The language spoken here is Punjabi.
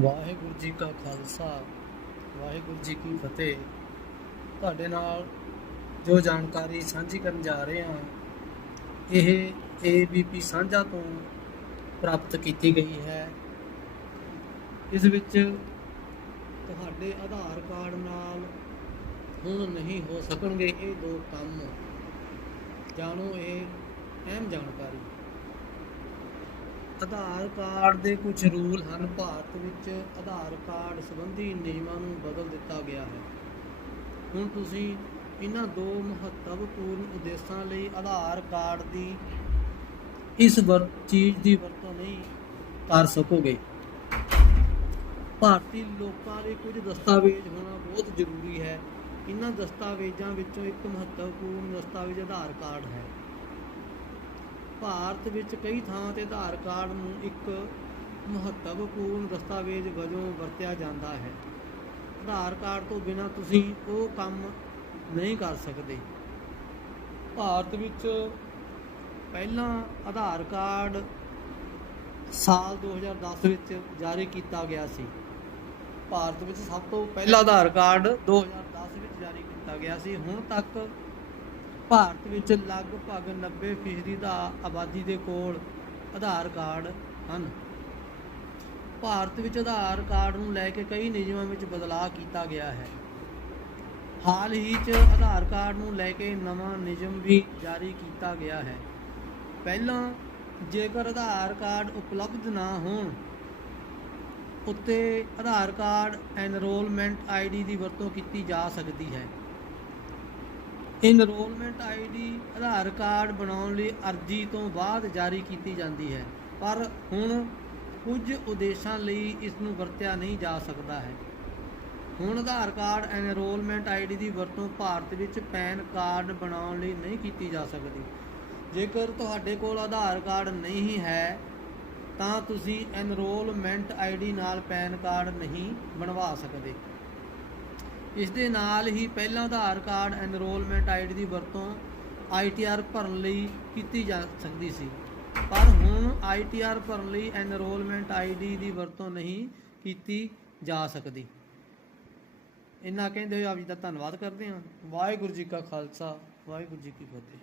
ਵਾਹਿਗੁਰੂ ਜੀ ਕਾ ਖਾਲਸਾ, ਵਾਹਿਗੁਰੂ ਜੀ ਕੀ ਫਤਿਹ। ਤੁਹਾਡੇ ਨਾਲ ਜੋ ਜਾਣਕਾਰੀ ਸਾਂਝੀ ਕਰਨ ਜਾ ਰਹੇ ਹਾਂ, ਇਹ ABP ਸਾਂਝਾ ਤੋਂ ਪ੍ਰਾਪਤ ਕੀਤੀ ਗਈ ਹੈ। ਇਸ ਵਿੱਚ ਤੁਹਾਡੇ ਆਧਾਰ ਕਾਰਡ ਨਾਲ ਹੁਣ ਨਹੀਂ ਹੋ ਸਕਣਗੇ ਇਹ ਦੋ ਕੰਮ। ਜਾਣੋ ਇਹ ਅਹਿਮ ਜਾਣਕਾਰੀ। ਆਧਾਰ ਕਾਰਡ ਦੇ ਕੁਝ ਰੂਲ ਹਨ। ਭਾਰਤ ਵਿੱਚ ਆਧਾਰ ਕਾਰਡ ਸੰਬੰਧੀ ਨਿਯਮਾਂ ਨੂੰ ਬਦਲ ਦਿੱਤਾ ਗਿਆ ਹੈ। ਹੁਣ ਤੁਸੀਂ ਇਹਨਾਂ ਦੋ ਮਹੱਤਵਪੂਰਨ ਉਦੇਸ਼ਾਂ ਲਈ ਆਧਾਰ ਕਾਰਡ ਦੀ ਇਸ ਵਰ, ਚੀਜ਼ ਦੀ ਵਰਤੋਂ ਨਹੀਂ ਕਰ ਸਕੋਗੇ। ਭਾਰਤੀ ਲੋਕਾਂ ਲਈ ਕੁਝ ਦਸਤਾਵੇਜ਼ ਹੋਣਾ ਬਹੁਤ ਜ਼ਰੂਰੀ ਹੈ। ਇਹਨਾਂ ਦਸਤਾਵੇਜ਼ਾਂ ਵਿੱਚੋਂ ਇੱਕ ਮਹੱਤਵਪੂਰਨ ਦਸਤਾਵੇਜ਼ ਆਧਾਰ ਕਾਰਡ ਹੈ। ਭਾਰਤ ਵਿੱਚ ਕਈ ਥਾਂ ਤੇ ਆਧਾਰ ਕਾਰਡ ਨੂੰ ਇੱਕ ਮਹੱਤਵਪੂਰਨ ਦਸਤਾਵੇਜ਼ ਵਜੋਂ ਵਰਤਿਆ ਜਾਂਦਾ ਹੈ। ਆਧਾਰ ਕਾਰਡ ਤੋਂ ਬਿਨਾਂ ਤੁਸੀਂ ਉਹ ਕੰਮ ਨਹੀਂ ਕਰ ਸਕਦੇ। ਭਾਰਤ ਵਿੱਚ ਪਹਿਲਾਂ ਆਧਾਰ ਕਾਰਡ ਸਾਲ 2010 ਵਿੱਚ ਜਾਰੀ ਕੀਤਾ ਗਿਆ ਸੀ। ਭਾਰਤ ਵਿੱਚ ਸਭ ਤੋਂ ਪਹਿਲਾ ਆਧਾਰ ਕਾਰਡ 2010 ਵਿੱਚ ਜਾਰੀ ਕੀਤਾ ਗਿਆ ਸੀ। ਹੁਣ ਤੱਕ ਭਾਰਤ ਵਿੱਚ ਲਗਭਗ 90% ਦਾ ਆਬਾਦੀ ਦੇ ਕੋਲ ਆਧਾਰ ਕਾਰਡ ਹਨ। ਭਾਰਤ ਵਿੱਚ ਆਧਾਰ ਕਾਰਡ ਨੂੰ ਲੈ ਕੇ ਕਈ ਨਿਯਮਾਂ ਵਿੱਚ ਬਦਲਾਅ ਕੀਤਾ ਗਿਆ ਹੈ। ਹਾਲ ਹੀ 'ਚ ਆਧਾਰ ਕਾਰਡ ਨੂੰ ਲੈ ਕੇ ਨਵਾਂ ਨਿਯਮ ਵੀ ਜਾਰੀ ਕੀਤਾ ਗਿਆ ਹੈ। ਪਹਿਲਾਂ ਜੇਕਰ ਆਧਾਰ ਕਾਰਡ ਉਪਲਬਧ ਨਾ ਹੋਣ, ਉੱਤੇ ਆਧਾਰ ਕਾਰਡ ਐਨਰੋਲਮੈਂਟ ਆਈਡੀ ਦੀ ਵਰਤੋਂ ਕੀਤੀ ਜਾ ਸਕਦੀ ਹੈ। ਇਨਰੋਲਮੈਂਟ ਆਈਡੀ ਆਧਾਰ ਕਾਰਡ ਬਣਾਉਣ ਲਈ ਅਰਜ਼ੀ ਤੋਂ ਬਾਅਦ ਜਾਰੀ ਕੀਤੀ ਜਾਂਦੀ ਹੈ, ਪਰ ਹੁਣ ਕੁਝ ਉਦੇਸ਼ਾਂ ਲਈ ਇਸ ਨੂੰ ਵਰਤਿਆ ਨਹੀਂ ਜਾ ਸਕਦਾ ਹੈ। ਹੁਣ ਆਧਾਰ ਕਾਰਡ ਐਨਰੋਲਮੈਂਟ ਆਈਡੀ ਦੀ ਵਰਤੋਂ ਭਾਰਤ ਵਿੱਚ ਪੈਨ ਕਾਰਡ ਬਣਾਉਣ ਲਈ ਨਹੀਂ ਕੀਤੀ ਜਾ ਸਕਦੀ। ਜੇਕਰ ਤੁਹਾਡੇ ਕੋਲ ਆਧਾਰ ਕਾਰਡ ਨਹੀਂ ਹੈ, ਤਾਂ ਤੁਸੀਂ ਐਨਰੋਲਮੈਂਟ ਆਈਡੀ ਨਾਲ ਪੈਨ ਕਾਰਡ ਨਹੀਂ ਬਣਵਾ ਸਕਦੇ। ਇਸ ਦੇ ਨਾਲ ਹੀ ਪਹਿਲਾਂ ਆਧਾਰ ਕਾਰਡ ਐਨਰੋਲਮੈਂਟ ਆਈਡੀ ਦੀ ਵਰਤੋਂ ਆਈਟੀਆਰ ਭਰਨ ਲਈ ਕੀਤੀ ਜਾ ਸਕਦੀ ਸੀ। ਪਰ ਹੁਣ ਆਈਟੀਆਰ ਭਰਨ ਲਈ ਐਨਰੋਲਮੈਂਟ ਆਈਡੀ ਦੀ ਵਰਤੋਂ ਨਹੀਂ ਕੀਤੀ ਜਾ ਸਕਦੀ। ਇੰਨਾ ਕਹਿੰਦੇ ਹੋਏ ਆਪ ਜੀ ਦਾ ਧੰਨਵਾਦ ਕਰਦੇ ਹਾਂ। ਵਾਹਿਗੁਰੂ ਜੀ ਕਾ ਖਾਲਸਾ, ਵਾਹਿਗੁਰੂ ਜੀ ਕੀ ਫਤਿਹ।